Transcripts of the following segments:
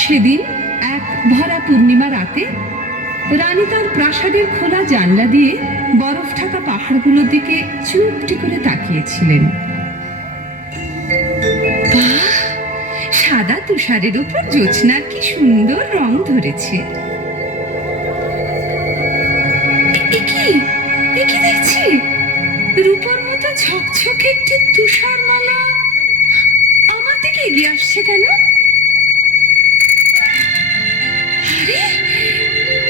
সেদিন এক ভরা পূর্ণিমা রাতে রানী তার প্রাসাদের খোলা জানলা দিয়ে বরফ ঢাকা পাহাড়গুলোর দিকে চুপটি করে তাকিয়েছিলেন। সাদা তুষারের উপর জ্যোৎস্নার কি সুন্দর রং ধরেছে। কি দেখছি, রূপোর মতো ঝকঝকে একটি তুষার মালা আমার দিকে এগিয়ে আসছে কেন? আরে,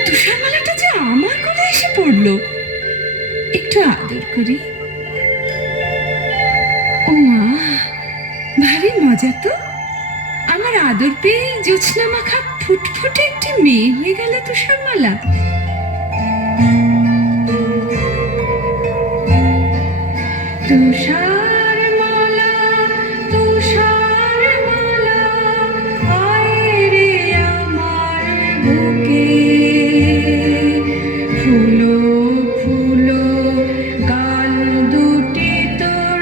তুষার মালাটা যে আমার কোলে এসে পড়লো। একটু আদর করি। ও মা, ভারী মজা তো। আমার আদর পেয়ে জ্যোৎস্না মাখা ফুটফুটে একটি মেয়ে হয়ে গেল তুষার মালা। তুষার মালা, তুষার মালা, আয় রে আমার বুকে। ফুলো ফুলো গাল দুটি তোর,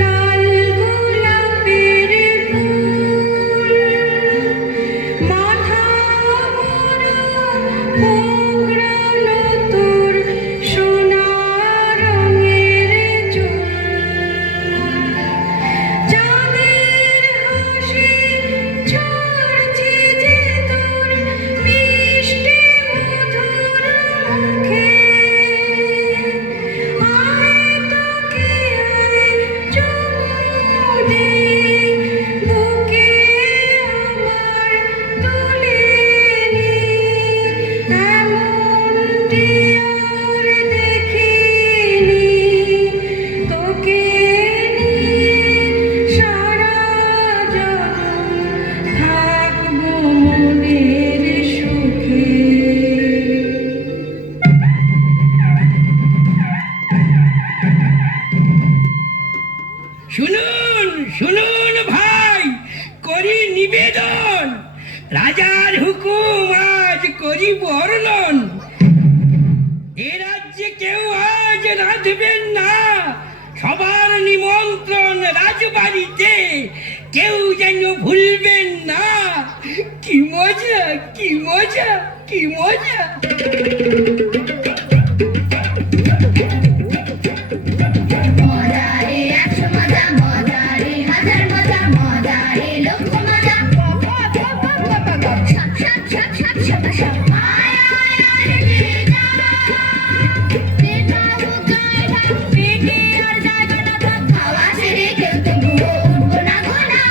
লাল গোলাপের ফুল। মাথা ভরা কোঁকড়ানো তোর সোনা রঙের চুল। চাঁদের হাসি ঝরছে যে তোর মিষ্টি মধুর মুখে। আয় তোকে আয় চুমু দেই, বুকে আমার তুলে নিই। এমনটি আর দেখিনি, তোকে নিয়ে সারা জনম থাকবো মনের সুখে। শুনুন শুনুন ভাই, করি নিবেদন, রাজার হুকুম আজ করি বর্ণন। এ রাজ্যে কেউ আজ রাঁধবেন না, সবার নিমন্ত্রণ রাজবাড়িতে, কেউ যেন ভুলবেন না। কি মজা, কি মজা, কি মজা। মজারে 100 মজা, মজারে 1000 মজা, মজারে লক্ষ মজা। সাপ সাপ সাপ সাপ সাপ সাপ, আয় আয় আয় রে যা। পেটা বুকায় ভাত, পেটে আর জায়গা না থাক, খাওয়া সেরে কেউ তবুও উঠবো না ঘোড়া।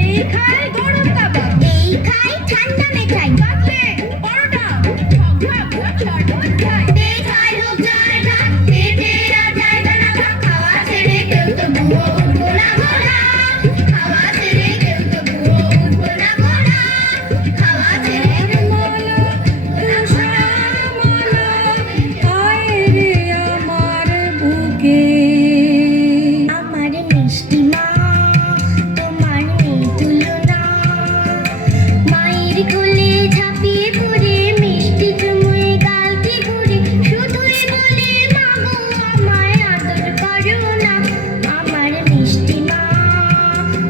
এই খাই গরম কাবাব, এই খাই ঠান্ডা মেঠাই, কাটলেট পরোটা ঝক ঝক ঝট খাই। এই খাই হোক যায় ঢাক, পেটে আর জায়গা না থাক, খাওয়া সেরে কেউ তবুও উঠবো না ঘোড়া। খাওয়া সেরে কেউ তবুও উঠবো না ঘোড়া। খাওয়া সেরে কেউ তবুও তুষার মালা, আয় রে আমার বুকে। আমার মিষ্টি মা, তোমার নেই তুলনা। মায়ের কোলে ঝাঁপিয়ে পড়ে মিষ্টি চুমুয়ে গালটি ঘুরে, শুধুই বলে মা গো আমায় আদর করো না। আমার মিষ্টি মা,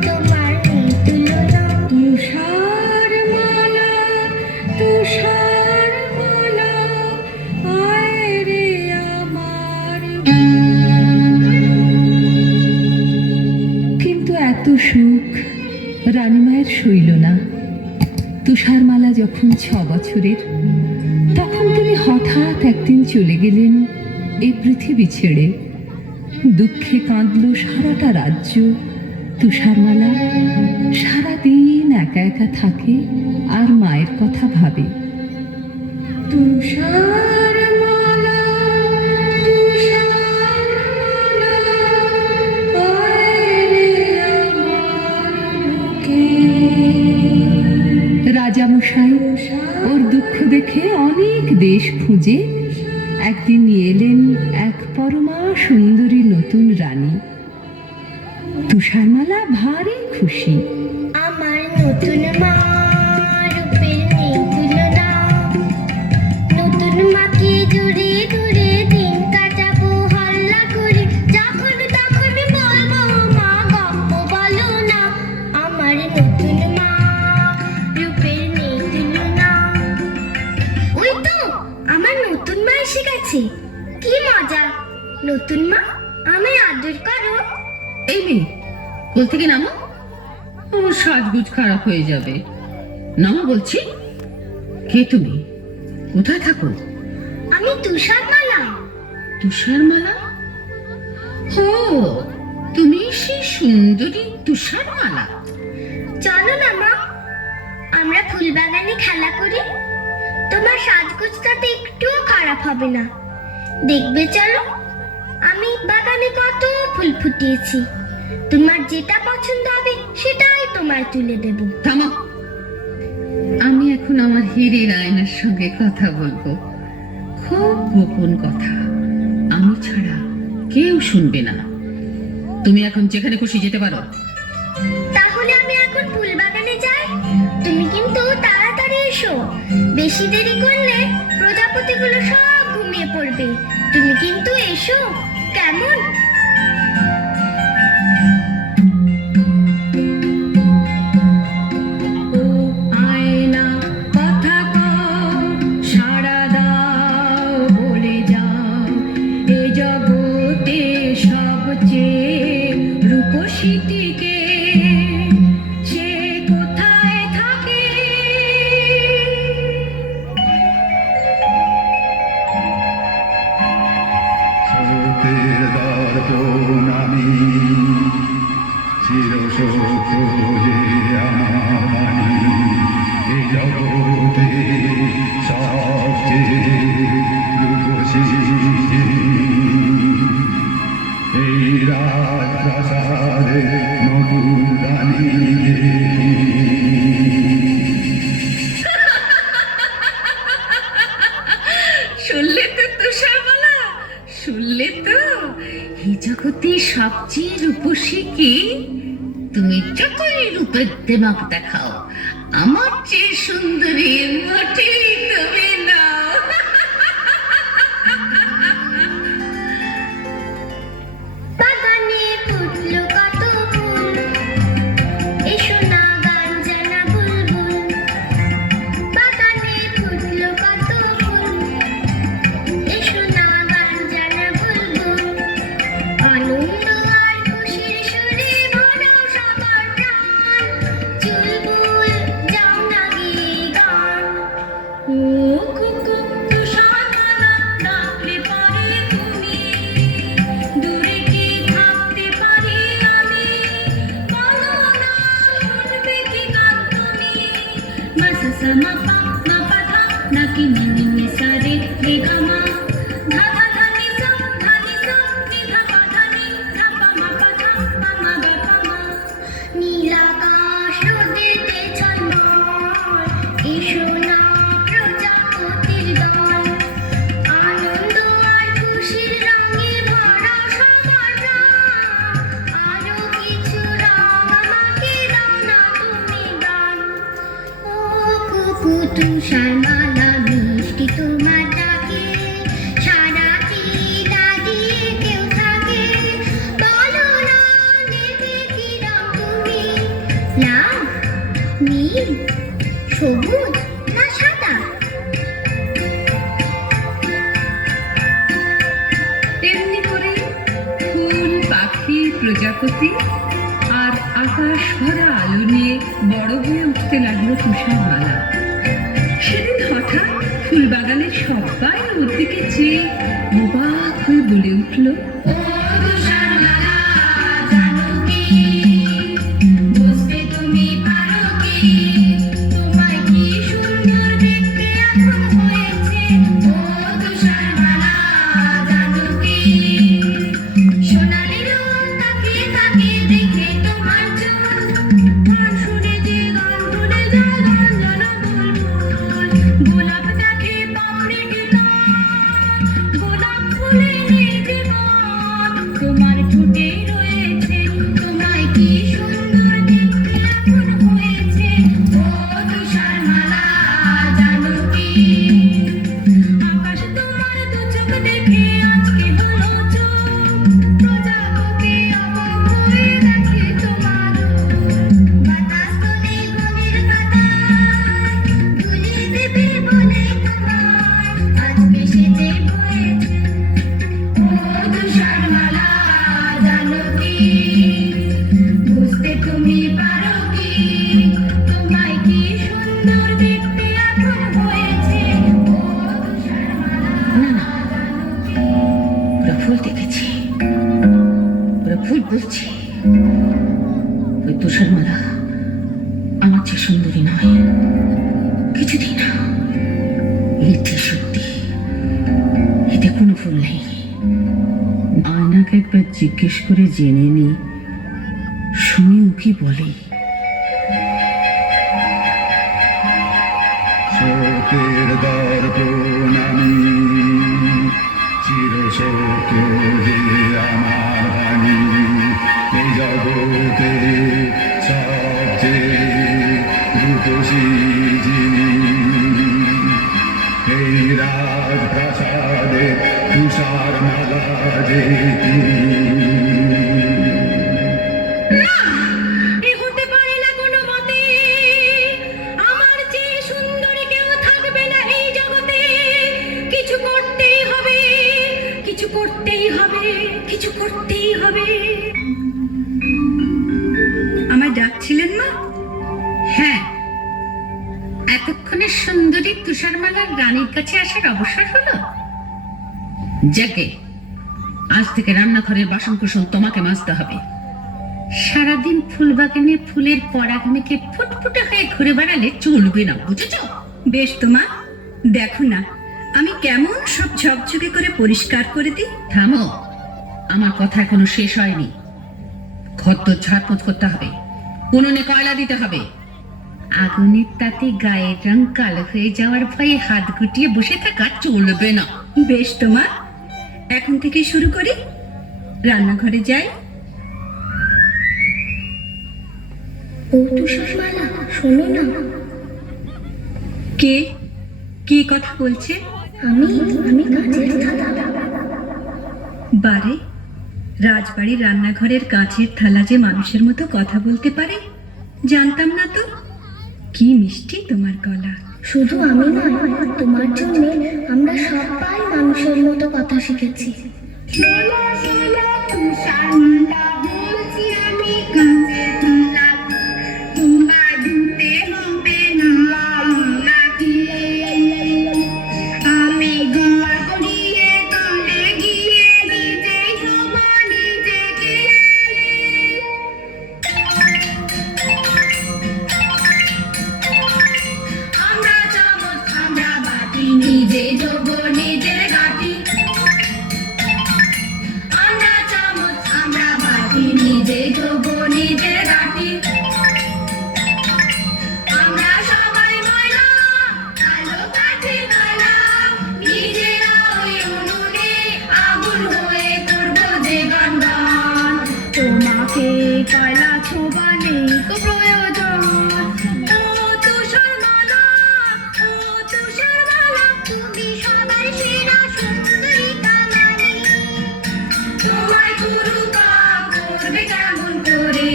তোমার নেই তুলনা। তুষার মালা, তুষার মালা, আয় রে আমার। কিন্তু এত সুখ রানীমায়ের সইল না। তুষারমালা যখন 6 বছরের, তখন তিনি হঠাৎ একদিন চলে গেলেন এই পৃথিবী ছেড়ে। দুঃখে কাঁদল সারাটা রাজ্য। তুষারমালা সারাদিন একা একা থাকে আর মায়ের কথা ভাবে। তুষারমালা, তুষারমালা, আয় রে আমার বুকে। রাজামশাই ওর দুঃখ দেখে অনেক দেশ খুঁজে একদিন নিয়ে এলেন এক পরমা সুন্দরী নতুন রানী। তুষারমালা ভারী খুশি। আমার নতুন মা, রূপের নেই তুলনা। নতুন মাকে জুড়ে ঘুরে দিন কাটাবো হল্লা করে, যখন তখন বলবো মা গপ্প বলো না। আমার নতুন মা, রূপের নতুন মা, আমি আদর করো। এই মেয়ে, কোল থেকে নামো, ও সাজগুজ খারাপ হয়ে যাবে। নামো বলছি। কে তুমি? কোথায় থাকো? আমি তুষারমালা। তুষারমালা? ও, তুমি সেই সুন্দরী তুষারমালা। চলো না মা, আমরা ফুল বাগানে খেলা করি। তোমার সাজগোজটাতে একটুও খারাপ হবে না। দেখবে চলো, আমি বাগানে কত ফুল ফুটিয়েছি। তোমার যেটা পছন্দ হবে সেটাই তোমায় তুলে দেব। থামো, আমি এখন আমার হীরের আয়নার সঙ্গে কথা বলবো। খুব গোপন কথা, আমি ছাড়া কেউ শুনবে না। তুমি এখন যেখানে খুশি যেতে পারো। তাহলে আমি এখন ফুল বাগানে যাই। তুমি কিন্তু তাড়াতাড়ি এসো। বেশি দেরি করলে প্রজাপতিগুলো সব ঘুমিয়ে পড়বে। তুমি কিন্তু এসো, কেমন? ও আয়না কথা কও, সাড়া দাও, বলে যাও, এ জগতে সবচেয়ে রূপসীটিকে, সে কোথায় থাকে? সত্যের দর্পণ আমি, চিরসত্য যে আমার বাণী, এ জগতে সবচেয়ে রূপসী এই রাজপ্রাসাদে নতুন রানী। শুনলে তো তুষারমালা, শুনলে তো? এই জগতে সবচেয়ে রূপসী কে? তুমি যতই রূপের দেমাক দেখাও, আমার চেয়ে সুন্দরী মোটেই তুমি না। বাগানে ফুটলো কত ফুল, এসো না গান জানা বুলবুল। বাগানে ফুটলো কত ফুল, এসো না গান জানা বুলবুল। আনন্দ আর খুশির সুরে ভরো সবার প্রাণ। চুলবুল যাও না গিয়ে গান। ও কুকু তুষারমালা, ডাকলে পারে তুমি, দূরে কি থাকতে পারি আমি? বলো না, শুনবে কি গান তুমি? মাসা সা মা পা মা পা ধা, নাকি নি নি নি সা রে রে গা মা। ধা ধা ধা নি সা নি ধা পা ধা নি, ধা পা মা পা ধা পা মা বে পা মা। নীলাকাশ রোদেতে ঝলমল, এসো না প্রজাপতির দল। আনন্দ আর খুশির রঙে ভরা সবার প্রাণ। আরো কিছু রং আমাকে দাও না তুমি গান। ও কুকু তুষারমালা, মিষ্টি তোমার ডাকে, সারাটি দাঁড়িয়ে কেউ থাকে। বলো না, নেবে কি রং তুমি? লাল, নীল, সবুজ না সাদা? তেমনি করে ফুল, পাখি, প্রজাপতি আর আকাশ ভরা আলো নিয়ে বড় হয়ে উঠতে লাগলো তুষারমালা। সেদিন হঠাৎ ফুল বাগানের সবাই ওর দিকে চেয়ে অবাক হয়ে বলে উঠল, ও তুষারমালা, জানো কি, বুঝতে তুমি পারো কি? তোমায় কি সুন্দর দেখতে এখন হয়েছে। ও তুষারমালা, জানো কি, সোনালি রং তাকিয়ে থাকে দেখে তোমার চোখ। গান শুনে যে গান ভুলে যায়, গান জানা বুলবুল। গোলাপ দেখে পাপড়ি গোলাপ ফুলে নিজে তোমার সুন্দরী নয়, কিছুদিন এটি সত্যি, এতে কোনো ভুল নেই। আয়নাকে একবার জিজ্ঞেস করে জেনে নি, শুনি ও কি বলে। সত্যের দর্পণ আমি, চির সত্য যে আমার বাণী, এই জগতে সবচেয়ে রূপসী যিনি, এই রাজপ্রাসাদে তুষার মালা যে তিনি। এ হতে পারে না কোনো মতে, আমার চেয়ে সুন্দরী কেউ থাকবে না এই জগতে। কিছু করতেই হবে, কিছু করতেই হবে, কিছু করতেই হবে। আমায় ডাকছিলেন মা? হ্যাঁ, এতক্ষণে সুন্দরী তুষারমালার রানীর কাছে আসার অবসর হলো। যাকে আজ থেকে রান্নাঘরের বাসন কুসন তোমাকে মাজতে হবে। সারাদিন ফুল বাগানে ফুলের পরাগ মেখে ফুটফুটে হয়ে ঘুরে বেড়ালে চলবে না, বুঝেছ? বেশ তো মা, দেখো না আমি কেমন সব ঝকঝকে করে পরিষ্কার করে দিই। থামো, আমার কথা এখনো শেষ হয়নি। খদ্দর ঝাড়পোঁছ করতে হবে, উনুনে কয়লা দিতে হবে। আগুনের তাতে গায়ের রং কালো হয়ে যাওয়ার ভয়ে হাত গুটিয়ে বসে থাকা চলবে না। বেশ তো মা, এখন থেকে শুরু করি। রান্নাঘরে যাই। ও তুষারমালা, শোনো না। কে কে কথা বলছে? আমি আমি কাজের থালা। বারে, রাজবাড়ির রান্নাঘরের কাঁচের থালা যে মানুষের মতো কথা বলতে পারে, জানতাম না তো। কি মিষ্টি তোমার গলা। শুধু আমি নয়, তোমার জন্য আমরা সবাই মানুষের মতো কথা শিখেছি। শোনো শোনো তুষারমালা, বলছি আমি কাঁচের থালা, তোমার ধুতে হবে না নাকি? আমি ঘর করিয়ে তলে গিয়ে নিজেই ধোবো নিজেকে। আমরা চামচ আমরা বাটি, নিজে ধোবো নিজের গাটি। আমরা চামচ আমরা বাটি, নিজে ধোবো নিজের গাটি। আমরা সবাই ময়লা, কালো কাঠে গলা, নিজেরা ওই উনুনে আগুন হয়ে করবো যে গান গান। তোমাকে কয়লা ছোঁবা নেই তো প্রয়োজন। ও তুষারমালা, ও তুষারমালা, তুমি সবার সেরা সুন্দরী কামানি। তোমায় কুরুপা করবে কেমন করে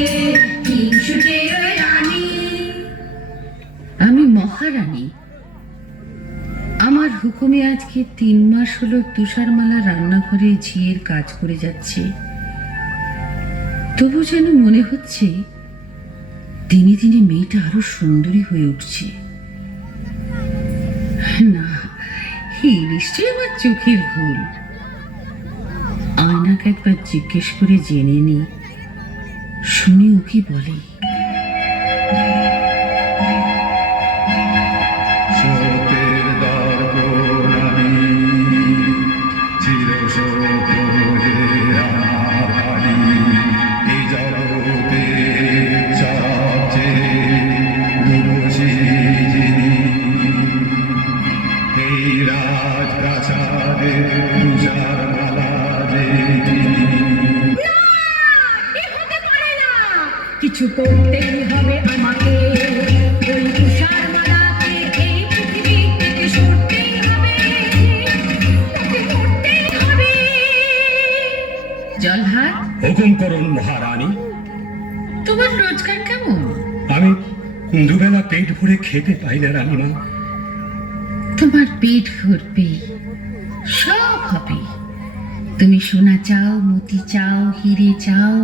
হিংসুটে ওই রানী। আমি মহারানী, আমার হুকুমে আজকে 3 মাস হলো তুষারমালা রান্নাঘরে ঝিয়ের কাজ করে যাচ্ছে। তবু যেন মনে হচ্ছে দিনে দিনে মেয়েটা আরো সুন্দরী হয়ে উঠছে। না, এই নিশ্চয়ই আমার চোখের ভুল। আয়নাকে একবার জিজ্ঞেস করে জেনে নি, শুনি ও কি বলে। সত্যের দর্পণ আমি, চির সত্য যে আমার বাণী, এই জগতে সবচেয়ে রূপসী যিনি, এই রাজপ্রাসাদে তুষার মালা যে তিনি। এ হতে পারে না, কিছু করতেই হবে আমাকে। ওই তুষারমালাকে এই পৃথিবী থেকে সরতেই হবে, ওকে করতেই হবে। জলহাট, হুকুম করুন মহারানী। তোমার রোজগার কেমন? আমি দুবেলা পেট ভরে খেতে পাই না রানীমা। তোমার পেট ভরবে, সব হবে। তুমি সোনা চাও, মতি চাও, হিরে চাও,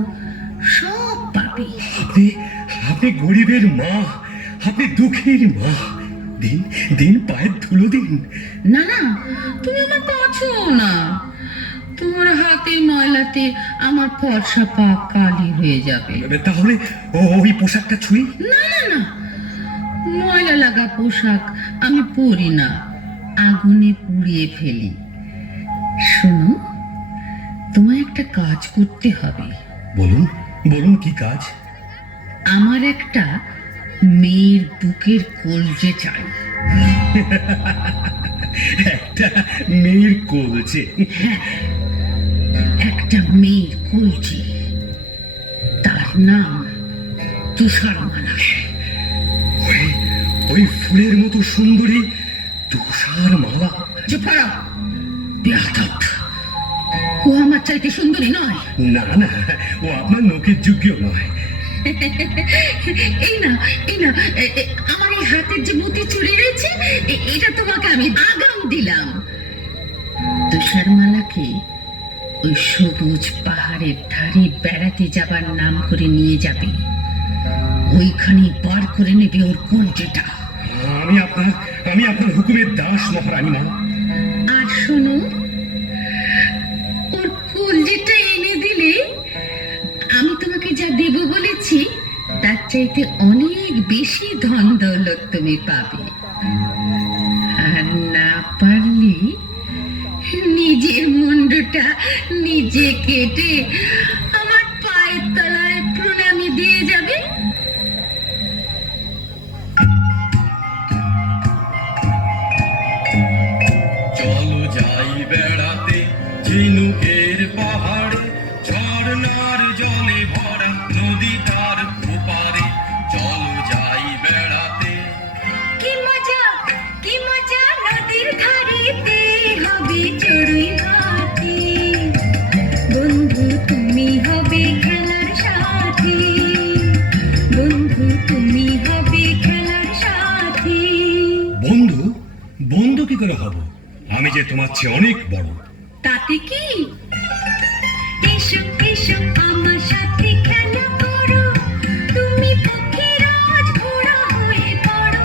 সব পাবে। আপনি আপনি গরিবের মা, আপনি দুঃখীর মা। দিন দিন পায়ের ধুলো দিন। না না, তুমি আমার পা ছুঁও না। তোমার হাতে ময়লাতে আমার ফর্সা পা কালি হয়ে যাবে। তাহলে ওই পোশাকটা ছুঁই। না না না, পোশাক আমি পরি না, আগুনে পুড়িয়ে ফেলি। শোনো, তোমায় একটা কাজ করতে হবে। বলুন বলুন, কি কাজ? আমার একটা মেয়ের বুকের কলজে চাই। একটা মেয়ের কলজে? একটা মেয়ের কলজে, তার নাম তুষারমালা। ওই ওই ফুলের মতো সুন্দরী তুষারমালা? চুপ করো, বেয়াদব। ও আমার চাইতে সুন্দরী নয়। না না, ও আপনার নখের যোগ্য নয়। এই না, এই না, আমার এই হাতের যে মতি চুরি রয়েছে, এটা তোমাকে আমি আগাম দিলাম। তুষারমালাকে ওই সবুজ পাহাড়ের ধারে বেড়াতে যাবার নাম করে নিয়ে যাবে। ওইখানে বার করে নেবে ওর কলজেটা। আমি আপনার হুকুমের দাস মহারানী মা। আর শোনো, ওর কলজেটা এনে দিলে আমি তোমাকে যা দেব বলেছি তার চাইতে অনেক বেশি ধন দৌলত তুমি পাবে। আর না পারলে নিজের মুন্ডটা নিজে কেটে আমার পায়ের তলায় প্রণামী দিয়ে যাবে। চলো যাই বেড়াতে ঝিনুকের পাহাড়ে, ঝর্ণার জলে ভরা নদী তার ওপারে। চলো যাই বেড়াতে। কি মজা নদীর ধারেতে হবে চড়ুই হাতি। বন্ধু তুমি হবে খেলার সাথী, বন্ধু তুমি হবে খেলার সাথী। বন্ধু? বন্ধু কি করে হব? আমি যে তোমার চেয়ে অনেক বড়। তাতে কি? এসো এসো আমার সাথে খেলা করো, তুমি পক্ষীরাজ ঘোড়া হয়ে পড়ো।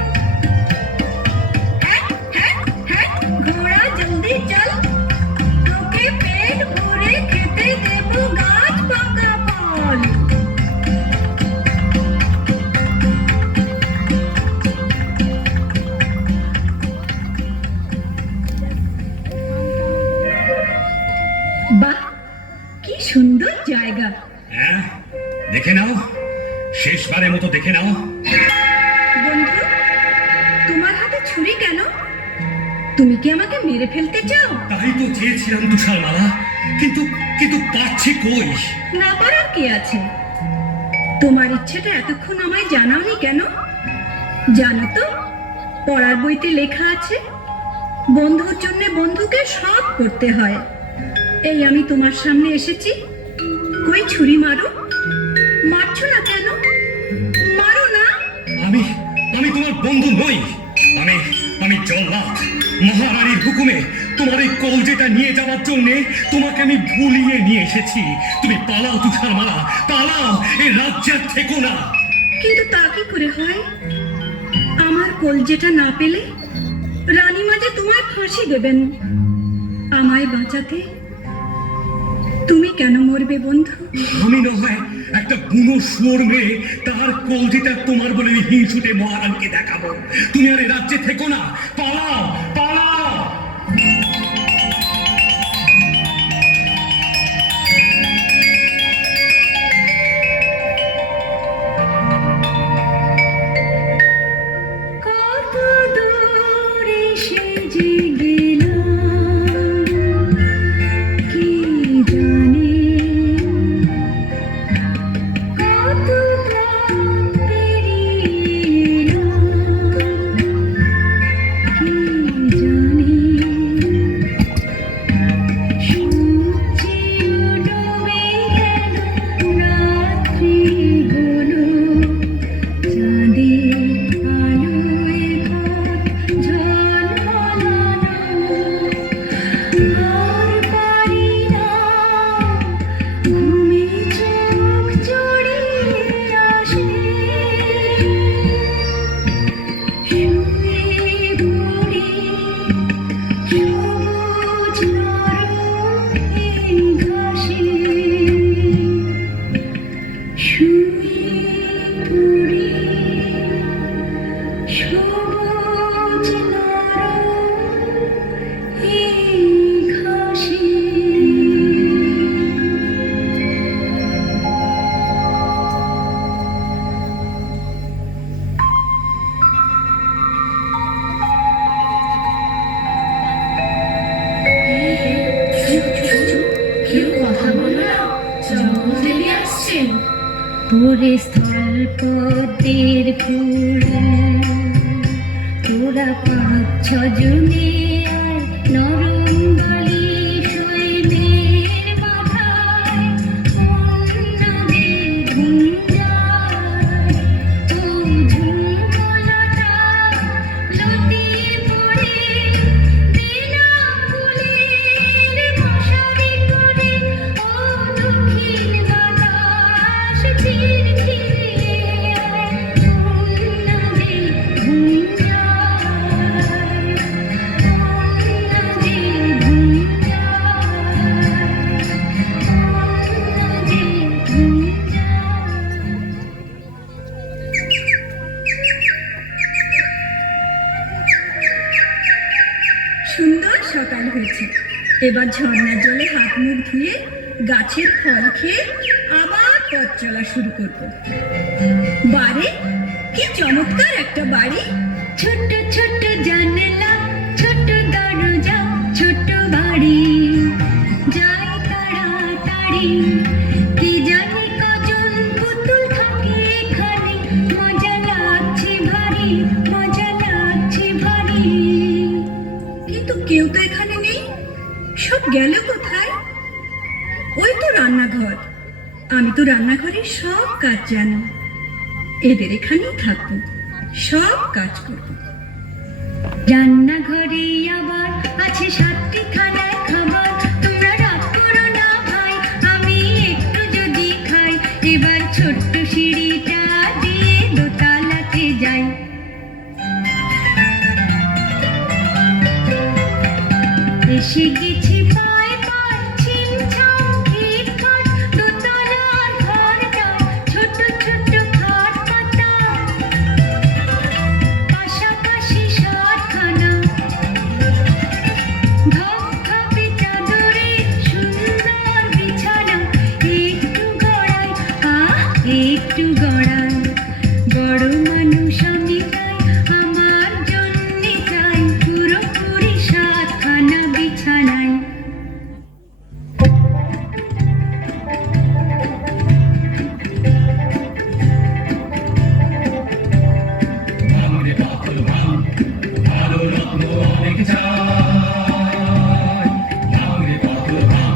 হ্যাঁ হ্যাঁ হ্যাঁ, ঘোড়া জলদি চল, তোকে পেট ভরে খেতে দেবো গাছ পাকা ফল। বাহ, কি সুন্দর জায়গা। হ্যাঁ, দেখে নাও, শেষবারের মতো দেখে নাও। বন্ধু, তোমার হাতে ছুরি কেন? তুমি কি আমাকে মেরে ফেলতে চাও? তাই তো চেয়েছিলাম তুষারমালা, কিন্তু কিন্তু পাচ্ছি কই? না পারার কি আছে? তোমার ইচ্ছেটা এতক্ষণ আমায় জানাওনি কেন? জানো তো, পড়ার বইতে লেখা আছে বন্ধুর জন্য বন্ধুকে সব করতে হয়। এই আমি তোমার সামনে এসেছি, কই ছুরি মারো। মারছো না কেন? মারো না। আমি আমি তোমার বন্ধু নই। আমি জল্লাদ, মহারানীর হুকুমে তোমার এই কলজেটা নিয়ে যাওয়ার জন্য তোমাকে আমি ভুলিয়ে নিয়ে এসেছি। তুমি পালাও তুষারমালা, পালাও, এই রাজ্যের থেকো না। কিন্তু তা কি করে হয়? আমার কলজেটা না পেলে রানীমা যে তোমায় ফাঁসি দেবেন। আমায় বাঁচাতে তুমি কেন মরবে বন্ধু? আমি না হয় একটা বুনো শুয়োর মেয়ে, তার কলজিটা তোমার বলে হিংসুটে মহারানীকে দেখাবো। তুমি আর এই রাজ্যে থেকো না, পালাও পালাও। কত দূরে সে যে গেলাম, কি জানে কত প্রাণ পেরিয়ে এলাম, কি জানে সূর্য ডুবে গেল, রাত্রি হলো, চাঁদের আলোয় ঘর ঝলমলানো। আর পারি না ঘুমে চোখ জড়িয়ে আসে, শুয়ে পড়ি সবুজ নরম ঘাসে, শুয়ে পড়ি সবুজ ওরে স্থল পদ্মের ফুল তোরা 5-6 জনে আর নরম বালি শৈলের মাথায় অন্যদের ঘুম যায় ও ঝুমলতা লতিয়ে পড়ে দিলাম ফুলের মশারি করে ও দক্ষিণ বাতাস ধীর ধীরে অন্যদের ঘুম যায় অন্যদের ঘুম সুন্দর সকাল হয়েছে। এবার ঝর্ণার জলে হাত মুখ ধুয়ে গাছের ফল খেয়ে আবার পথ চলা শুরু করব। বারে কি চমৎকার একটা বাড়ি! ছোট্ট ছোট্ট জানলা ছোট্ট দরজা ছোট্ট বাড়ি যাই তাড়াতাড়ি কি জানি কজন পুতুল থাকে এখানে মজা লাগছে ভারী মজা লাগছে ভারী কিন্তু কেউ তো এখানে নেই, সব গেল কোথায়? ওই তো রান্নাঘর। আমি তো রান্নাঘরের সব কাজ জানি। এদের এখানেই থাকবো, সব কাজ করবো। রান্নাঘরে আবার আছে 7টি থালায় খাবার তোমরা রাগ করো না ভাই আমি একটু যদি খাই এবার ছোট্ট সিঁড়িটা দিয়ে দোতলাতে যাই এসে গেছি পায় পায় ছিমছাম ভিড় দোতলার ঘরটা ছোট ছোট খাট পাতা পাশাপাশি 7খানা ধপধপে চাদরে সুন্দর বিছানা একটু গড়াই একটু গড়াই বড় মানুষ আমি তাই আমার জন্যে চাই পুরোপুরি 7খানা বিছানায় ভাঙরে পাথর ভাঙ ভালো রত্ন অনেক চাই ভাঙরে পাথর ভাঙ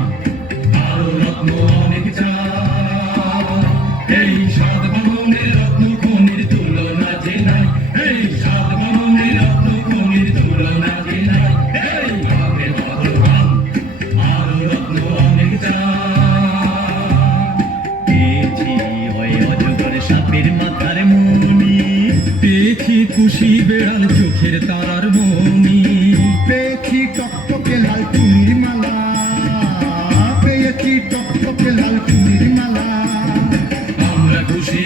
ভালো রত্ন অনেক চাই এই 7 বামনের রত্ন খনির তুলনা যে নাই এই 7 বামনের রত্ন খনির তুলনা যে নাই এই ভাঙরে পাথর ভাঙ ভালো রত্ন অনেক চাই পেয়েছি হয় অজগর সাপের মাথার মণি পেয়েছি খুশি বেড়াল চোখের তারার মণি পেয়েছি টকটকে লাল চুনির মালা, পেয়েছি টকটকে লাল চুনির মালা। আমরা খুশি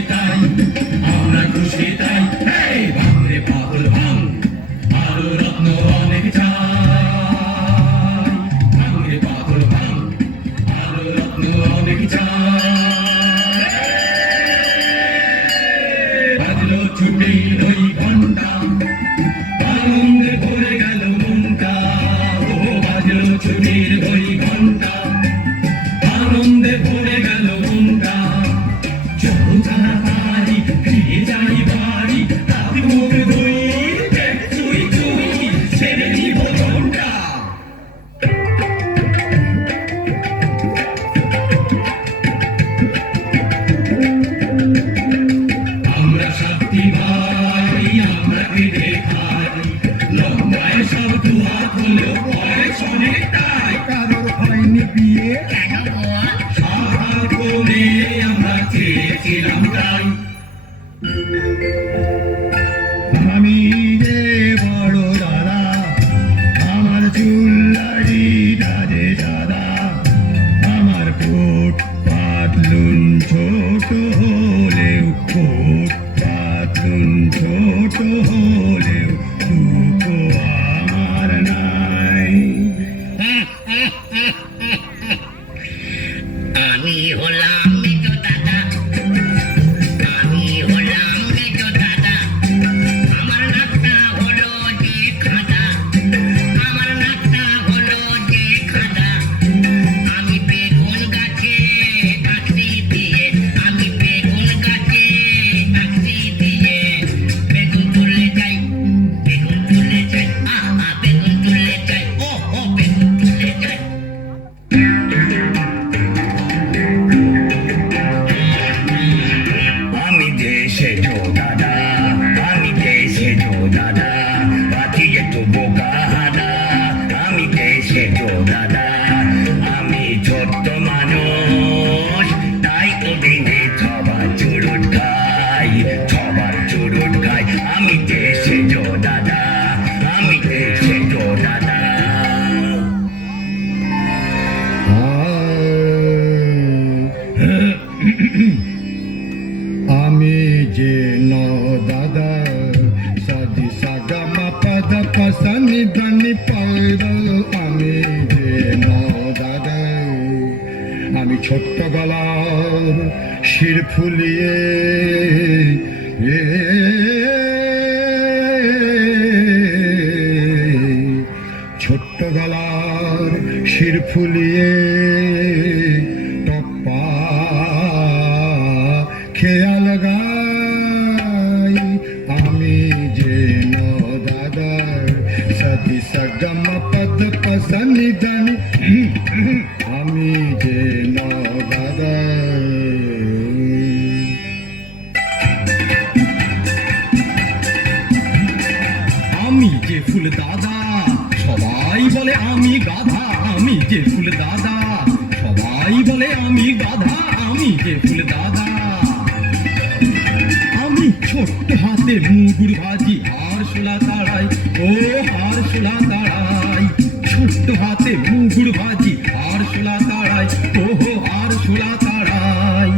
তাই এই ভাঙরে পাগল ভাঙ আরো রত্ন অনেক চাই ভাঙরে পাগল ভাঙ আরো রত্ন অনেক চাই বাজলো ছুটি ওই ঘন্টা আনন্দে ভরে গেল মনটা ও বাজলো ছুটির ওই ঘন্টা আনন্দে ভরে গেল মনটা চলো তাড়াতাড়ি ফিরে যাই বাড়ি হাত মুখ ধুই চুই চুই ছেড়ে দিব ঘন্টা আমরা 7টি ভাই আমরা কেটে খাই লম্বায় সব 2 হাত হলো বয়স অনেকটাই কারোর হয়নি বিয়ে, সাহা করে আমরা চেয়েছিলাম তাই আমি যে বড় দাদা, আমার চুল দাড়ি রাজে সাদা, আমার কোট পাতলুন ছোট হলেও কোট পাতলুন ছোট হলেও দুঃখ আমার নাই। আমি হলাম মেজো দাদা আমি হলাম মেজো দাদা আমার নাক দাদা আছি একটু বোকা হাদা আমি দেশে তো দাদা আমি ছোট্ট মানুষ তাই তো দিনে ছবার চুরুট খাই আমি দেশে তো দাদা আমি দেশে তো দাদা আমি যে ন দাদা সাদি সাগা মা পদ পসনি ধনি পদ আমি যে ন দাদা আমি ছোট্ট গলার শির ফুলিয়ে ছোট্ট গলার শির ফুলিয়ে টপ্পা খেয়াল গাই আমি যে ন দাদা সদি সগম পদ পসনি ধনি আমি যে ন দাদা আমি যে ফুল দাদা সবাই বলে আমি গাধা আমি যে ফুল দাদা সবাই বলে আমি গাধা আমি যে ফুল দাদা আমি ছোট্ট হাতে মুগুর ভাজি আর শোলা তাড়াই ও আর শোলা তাড়াই ছোট্ট হাতে মুগুর ভাজি আর শোলা তাড়াই ও আর শোলা তাড়াই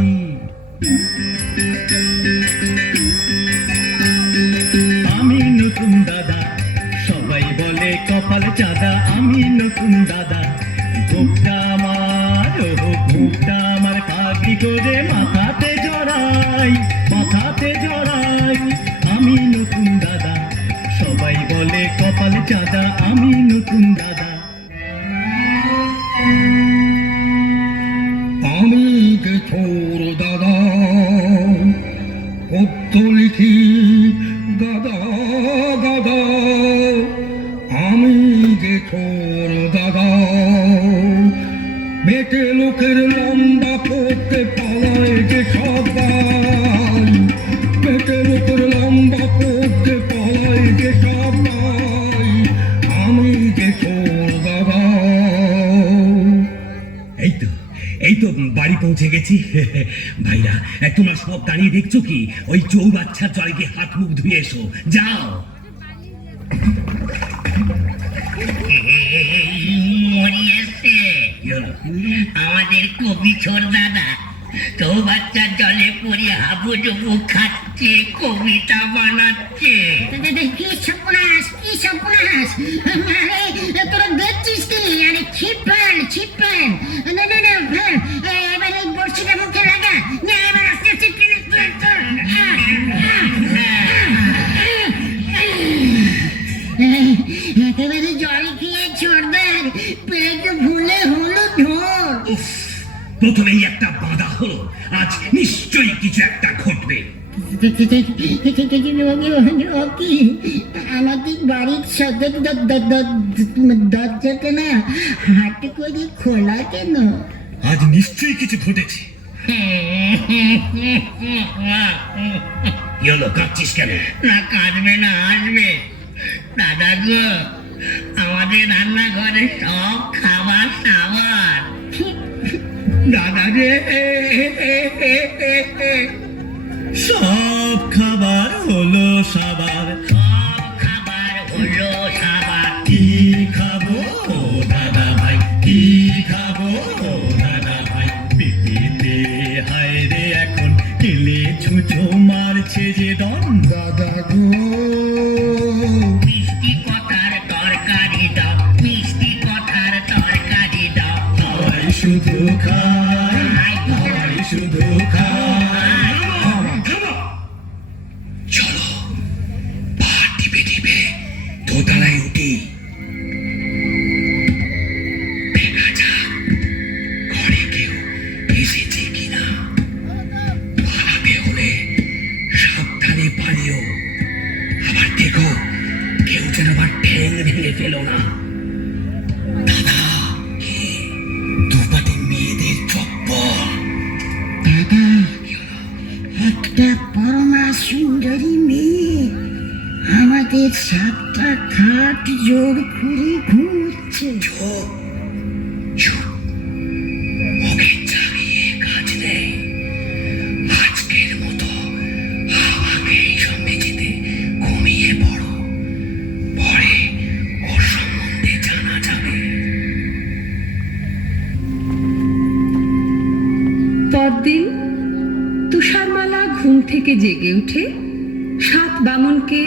আমি নতুন দাদা সবাই বলে কপাল চাঁদা আমি নতুন দাদা ভোগটা আমার ভোগটা আমার পাখি করে মাথাতে জড়াই আমি নতুন দাদা সবাই বলে কপাল চাঁদা আমি নতুন দাদা আমি যে ছোর দাদা কত লিখি দাদা দাদা আমি যে ছোর দাদা বেটে লোকের লম্বা করতে পালায় যে সবাই বেটে লোকের লম্বা করতে পালায় যে সবাই আমি যে ছোর দাদা এই তো বাড়ি পৌঁছে গেছি ভাইরা তোমরা সব দাঁড়িয়ে দেখছো কি ওই চৌবাচ্চার জলে গিয়ে হাত মুখ ধুয়ে এসো যাও মরিয়েছে আমাদের কবি ছোর দাদা তো বাচ্চার জলে পড়ে হাবুডুবু খাচ্ছে কবিতা বানাচ্ছে কি সর্বনাশ মারে তোরা দেখছিস কি আরে ছিপেন না এবার এই বড়শিটা মুখে লাগা না এবার আস্তে আস্তে টেনে একেবারে জল খেয়ে চোরদের পেট ভুলে হলো ঢোল প্রথমেই একটা বাধা হলো আজ নিশ্চয়ই কিছু একটা ঘটবে আমাদের বাড়ির সদর দরজাটা না হাটে করে খোলা কেন আজ নিশ্চয়ই কিছু ঘটেছে কি হলো কাঁদছিস কেন না কাঁদবে না আসবে দাদা গো আমাদের রান্নাঘরে সব খাবার সাবার দাদা রে সব খাবার হলো সাবার কি খাবো দাদা ভাই কি খাবো দাদা ভাই পেটেতে হায় রে এখন কেলে ছুঁচো মারছে যে দম দাদা গো মিষ্টি কথার তরকারি দাও সবাই শুধু খায় শুধু খায় চলো পা টিপে টিপে দোতলায় উঠি দেখা যাক ঘরে কেউ এসেছে কিনা পালাতে হলে সাবধানে পালিও আবার দেখো কেউ যেন আবার ঠ্যাং ভেঙে ফেলো না দাদা দুপাটে মেয়েদের চপ্পল দাদা একটা পরমা সুন্দরী মেয়ে আমাদের আমাদের 7টা খাট জোর করে ঘুরছে। চুপ চুপ, ওকে জাগিয়ে কাজ নেই। আজকের মতো হাওয়াকে এই সমিতিতে ঘুমিয়ে পড়ো, পরে ওর সম্বন্ধে জানা যাবে। পরদিন তুষারমালা ঘুম থেকে জেগে উঠে 7 বামনকে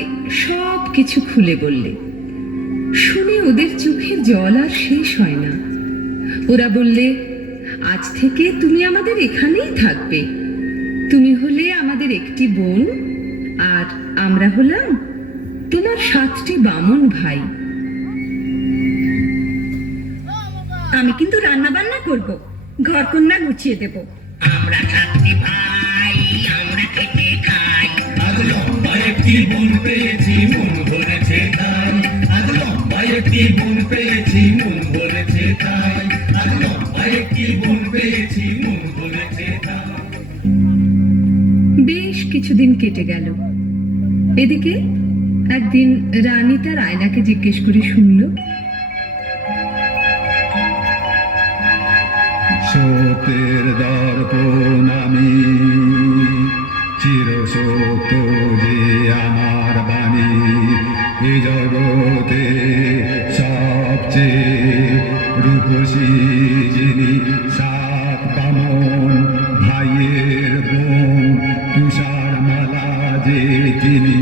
সব কিছু খুলে বললে। শুনে ওদের চোখের জল আর শেষ হয় না। ওরা বললে, আজ থেকে তুমি আমাদের এখানেই থাকবে। তুমি হলে আমাদের একটি বোন, আর আমরা হলাম তোমার 7টি বামন ভাই। আমি কিন্তু রান্না বান্না করব, ঘর কন্যা গুছিয়ে দেব। আমরা 7টি ভাই, আমরা খেটে খাই। আজ লম্বা একটি বোন পেয়েছি, মন ভরেছে তাই। আজ লম্বা একটি বোন পেয়েছি, মন ভরেছে তাই। আজ লম্বা একটি বোন পেয়েছি, মন ভরেছে তাই। বেশ কিছুদিন কেটে গেল। এদিকে একদিন রানী তার আয়নাকে জিজ্ঞেস করে শুনল, সত্যের দর্পণ আমি, চিরসত্য যে আমার বাণী। এ জগতে সবচেয়ে রূপসী যিনি, 7 বামন ভাইয়ের বোন, তুষারমালা যে তিনি।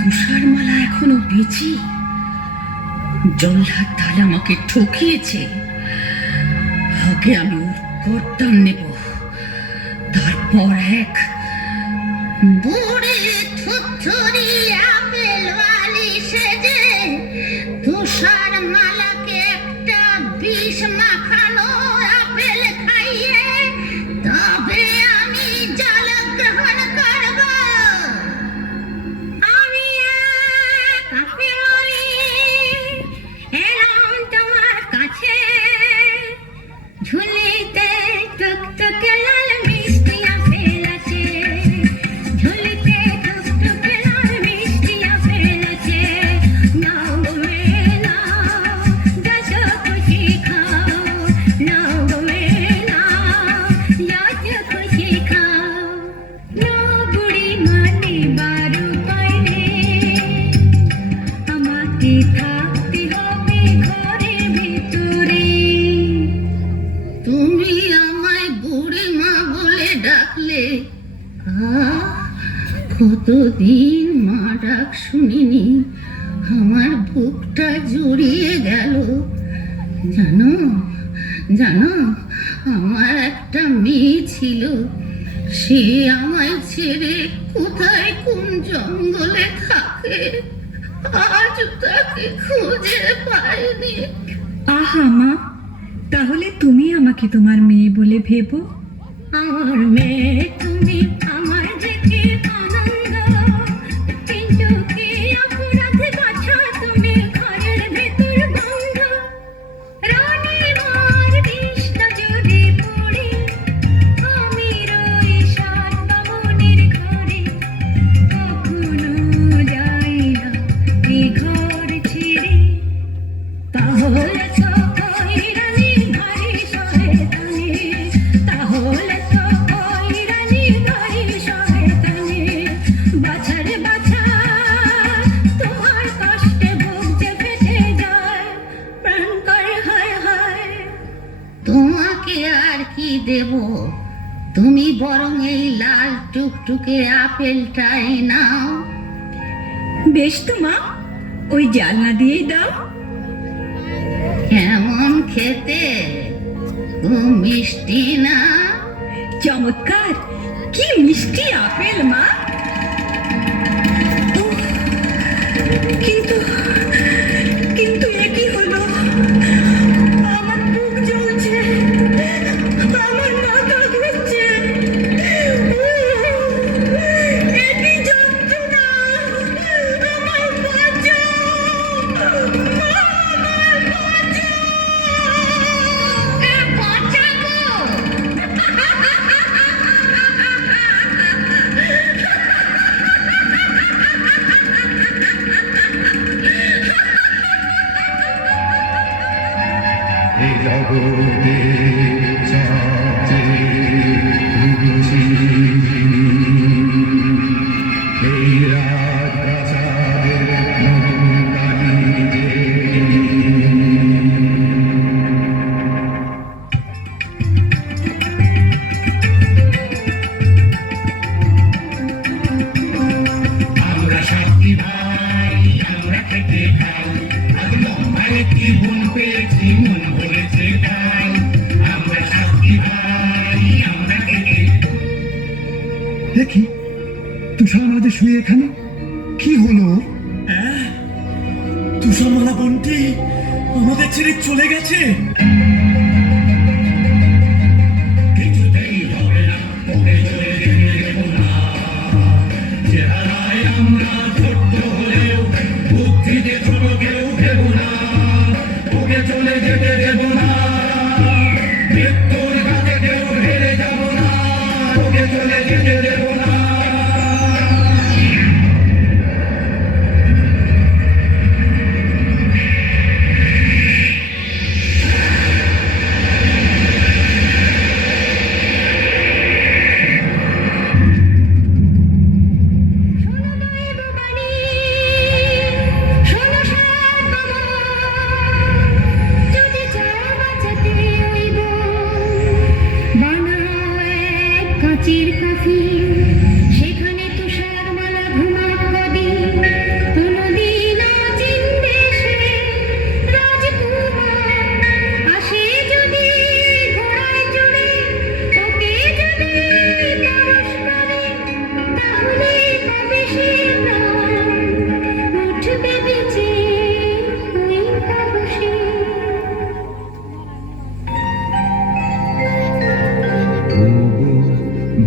তুষারমালা এখনো বেঁচে? জল্লাদ তাহলে আমাকে ঠকিয়েছে। আগে আমি ওর গর্দান নেব, তারপর এক বুড়ি থুথুরি আপেল বালি সেজে তুষার মালাকে একটা বিষ মাখানো আপেল খাইয়ে তবে আমি জল গ্রহণ করব। আমি এক আপেলি এলাম তোমার কাছে, ঝুলিতে টুকটুকে লাল মিষ্টি আপেল আছে, ঝুলিতে টুকটুকে লাল মিষ্টি আপেল আছে। নাও গো নাও, যত খুশি খাও, নাও গো নাও, যত খুশি খাও। নাও বুড়ি মানে বারো পাইলে, আমাকে থাকতে হবে ঘরের ভিতরে। তুমি আমায় বুড়ি মা বলে ডাকলে। কতদিন মা ডাক শুনিনি, আমার বুকটা জুড়িয়ে গেল। জানো জানো, আমার একটা মেয়ে ছিল, সে আমায় ছেড়ে কোথায় কোন জঙ্গলে থাকে, আজ তাকে খুঁজে পাইনি। আহা মা, তাহলে তুমি আমাকে তোমার মেয়ে বলে ভেবো। আমার মেয়ে তুমি, আমার যে কি আনন্দ, কিন্তু কি অপরাধে বাছা তুমি ঘরের ভেতর বন্ধ। রানী মার দৃষ্ট যদি পড়ি, আমি রই 7 বামনের ঘরে, কখনো যাই না এ ঘর ছেড়ে। তাহলে তো ওই রানী ঘরে শয়তানি, তাহলে তো ওই রানী ঘরে শয়তানি। বাছারে বাছা, তোমার কষ্টে বুক যে ফেটে যায়, প্রাণ করে হায় হায়। তোমাকে আর কি দেব, তুমি বরং এই লাল টুকটুকে আপেলটাই নাও। বেশ তো মা, ওই জানলা দিয়েই দাও। কেমন খেতে, খুব মিষ্টি না? চমৎকার, কি মিষ্টি আপেল মা। উফ, কিন্তু কিন্তু এ কি হলো, আমার বুক জ্বলছে, আমার মাথা ঘুরছে। এ কি যন্ত্রণা, আমায় বাঁচাও, আমায় বাঁচাও। বাঁচাবো? তুষার মাঝে শুয়ে এখানে কি হলো? তুষারমালা বোনটি আমাদের ছেড়ে চলে গেছে। কিছুতেই হবে না, ওকে চলে যেতে দেব না। চেহারায় আমরা ছোট্ট হলেও বুদ্ধিতে ছোট কেউ দেব না। ওকে চলে যেতে দেব না, মৃত্যুর কাছে কেউ হেরে যাব না। ওকে চলে যেতে দেব না। শোনো দৈব বাণী, শোনো সার বাবা, যদি চাও বাঁচাতে ওই বন, বানাও এক কাঁচের কাফিন, সেখানে তুষারমালা ঘুমাক কদিন। কোনোদিন অচিন দেশে রাজকুমার আসে যদি ঘোড়ায় চড়ে, ওকে যদি পরশ করে, তাহলে পাবে সে প্রাণ, উঠবে বেঁচে ওই তাপসে।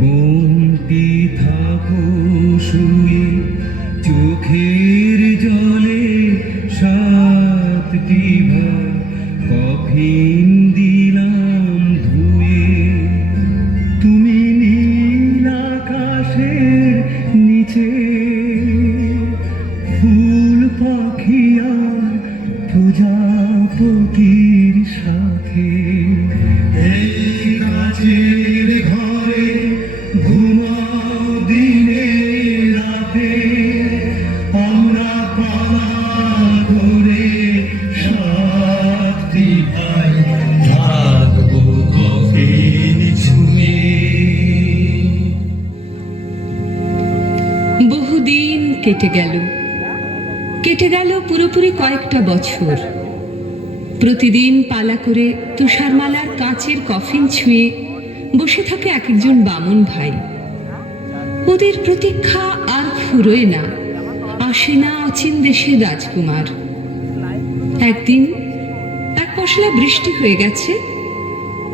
বন্তি থাকো শুয়ে চোখের জলে সাতটি ভার কফিন দিলাম ধুয়ে। তুমি নীল আকাশের নিচে ফুল পাখিয়া প্রজাপতির সাথে এই কাছের ঘরে ঘুমাও দিনে রাতে। আমরা পালা করে সাতটি ভাই থাকবো কফিন ছুঁয়ে। বহুদিন কেটে গেল পুরোপুরি কয়েকটা বছর। প্রতিদিন পালা করে তুষারমালার কাঁচের কফিন ছুঁয়ে বসে থাকে এক একজন বামুন ভাই। ওদের প্রতীক্ষা আর ফুরোয় না, আসে না অচিন দেশের রাজকুমার। একদিন এক পশলা বৃষ্টি হয়ে গেছে,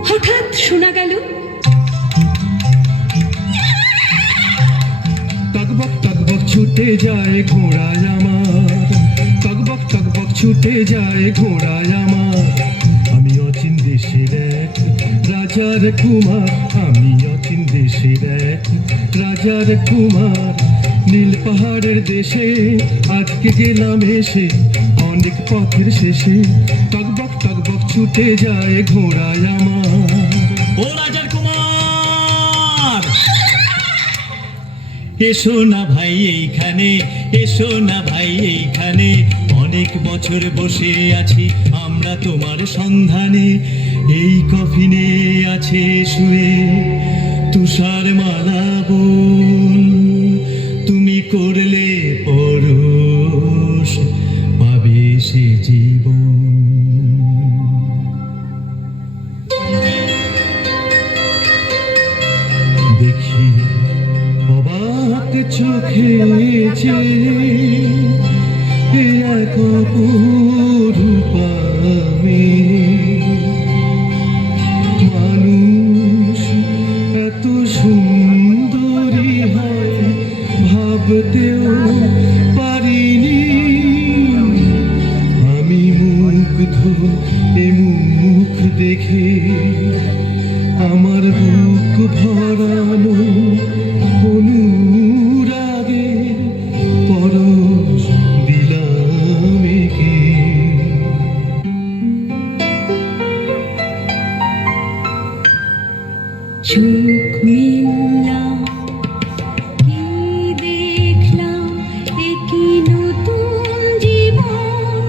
হঠাৎ শোনা গেল টকবক টকবক ছুটে যায় ঘোড়ায় আমার, টকবক টকবক ছুটে যায় ঘোড়ায় আমার। আমি অচিন দেশের এক রাজার কুমার, আমি অচিন দেশের এক রাজার কুমার। নীল পাহাড়ের দেশে আজকে গেলাম এসে, অনেক পথের শেষে টকবক টকবক ছুটে যায় ঘোড়ায় আমার। ও রাজার কুমার, এসো না ভাই এইখানে, এসো না ভাই এইখানে। অনেক বছর বসে আছি আমরা তোমার সন্ধানে। এই কফিনে আছে শুয়ে তুষারমালা বোন, তুমি করলে পরশ পাবে সে জীবন। দেখি অবাক চোখে যে এক অপরূপা মেয়ে। মানুষ এত সুন্দরী হয় ভাবতেও পারিনি। আমি মুগ্ধ এ মুখ দেখে, আমার বুক ভরানো অনুরাগে পরশ দিলাম একে। চোখ মিললাম, কি দেখলাম, এ কি নতুন জীবন,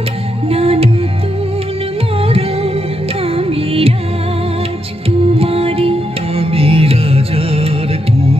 না নতুন মরণ। আমি রাজকুমারী, আমি রাজার কুমার।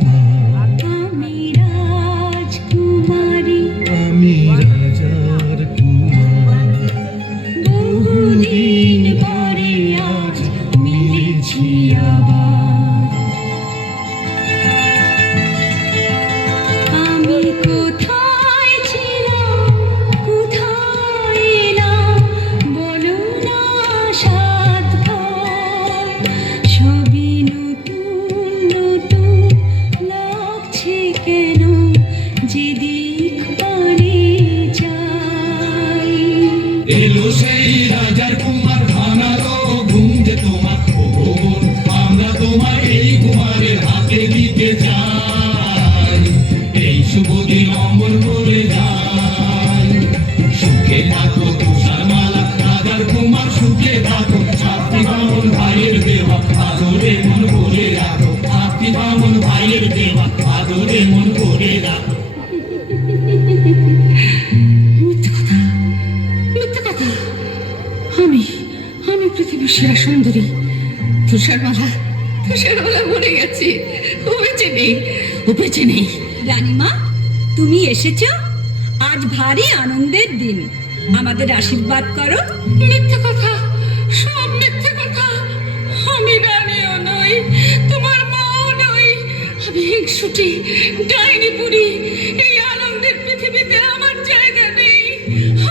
কেন যেদিক পানে যাই। এলো সেই রাজার কুমার ভাঙালো ঘুম যে তোমার ও বোন, আমরা তোমায় এই কুমারের হাতে দিতে চাই। এই শুভ দিন অমর করে যাই, সুখে থাকো তুষার মালা রাজার কুমার সুখে থাকো। সাতটি বামন ভাইয়ের দেওয়া আদরে মন ভরে রাখো, সাতটি বামন ভাইয়ের দেওয়া আদরে মন ভরে রাখো। মিথ্যে কথা, মিথ্যে কথা। আমি আমি পৃথিবীর সেরা সুন্দরী। তুষারমালা তুষারমালা মরে গেছে, ও বেঁচে নেই, ও বেঁচে নেই। রানীমা, তুমি এসেছো, আজ ভারী আনন্দের দিন, আমাদের আশীর্বাদ করো। মিথ্যে কথা, সব মিথ্যে কথা। আমি রানীও নই, তোমার মাও নই। আমি হিংসুটি, ডাইনি পুরি। এই আনন্দের পৃথিবীতে আমার জায়গা নেই।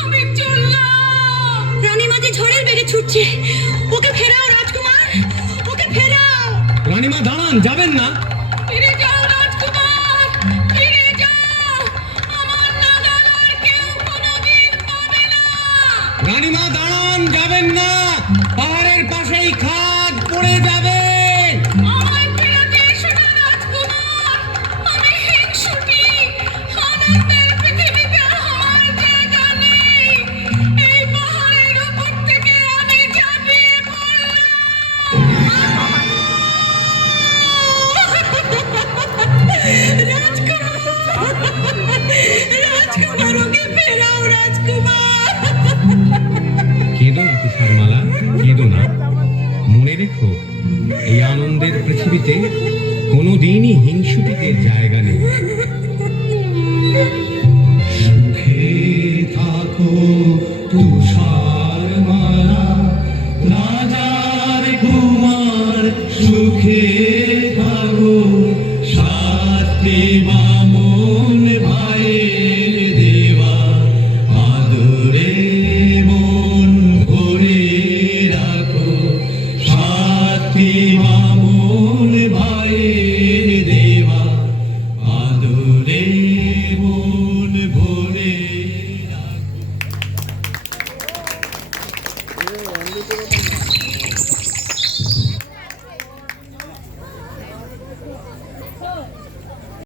আমি চললাম। রানীমা যে ঝড়ের বেগে ছুটছে, ওকে ফেরাও রাজকুমার, ওকে ফেরাও। রানীমা দাঁড়ান, যাবেন না। ফিরে যাও রাজকুমার, ফিরে যাও। আমার নাগাল আর কেউ কোনোদিন পাবে না। রানীমা দাঁড়ান, যাবেন না। পাহাড়ের পাশেই খাদ পড়ে যাবে। আমায় ফেরাতে এসো না রাজকুমার। আমি হিংসুটি, আনন্দের পৃথিবীতে আমার জায়গা নেই। এই পাহাড়ের উপর থেকে আমি ঝাঁপিয়ে রাজকুমার, ওকে ফেরাও রাজকুমার। কেঁদো না তুষারমালা, কেঁদো না। মনে রেখো, এই আনন্দের পৃথিবীতে কোনোদিনই হিংসুটিদের জায়গা নেই। সুখে থাকো তুষার মালা রাজার কুমার, সুখে থাকো সাতটি